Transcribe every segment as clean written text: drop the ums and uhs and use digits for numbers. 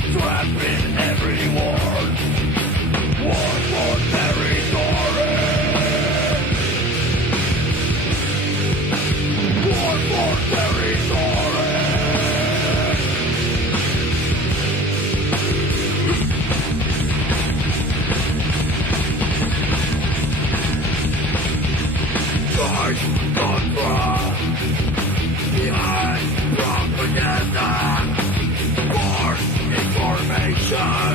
trapped in every war. War for territory. War for territory. Guys, don't run behind propaganda. Force information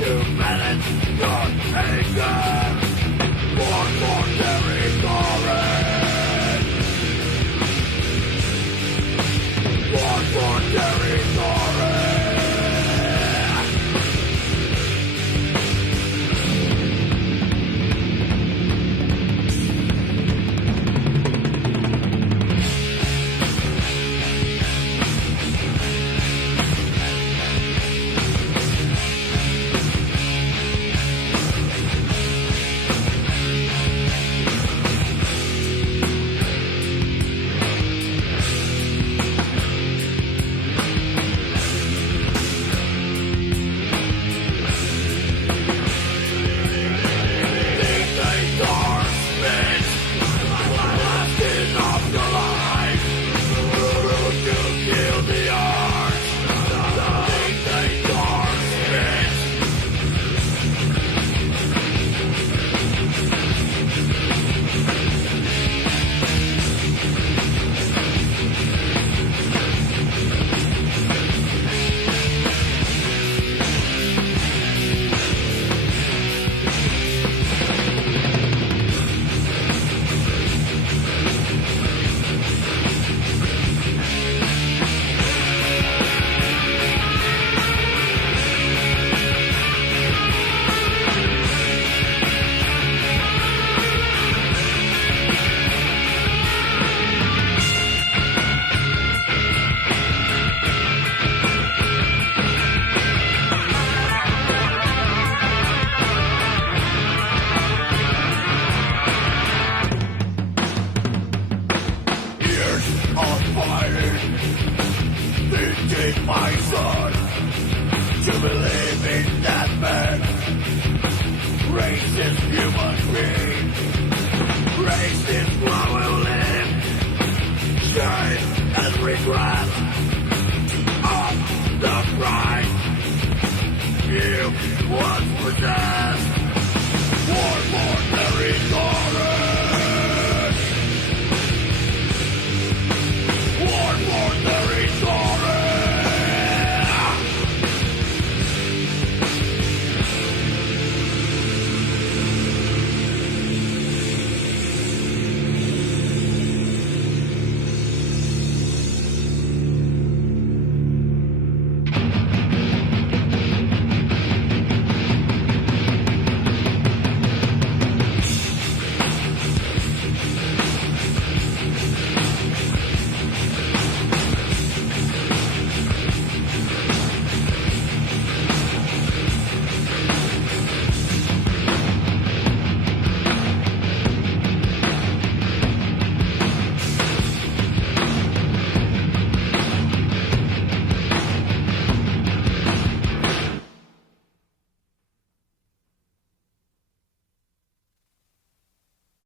to manage your anger. War for territory. War for territory. Teaching my son to believe in that man, racist human being, racist who will live, shame and regret of the pride you once possessed.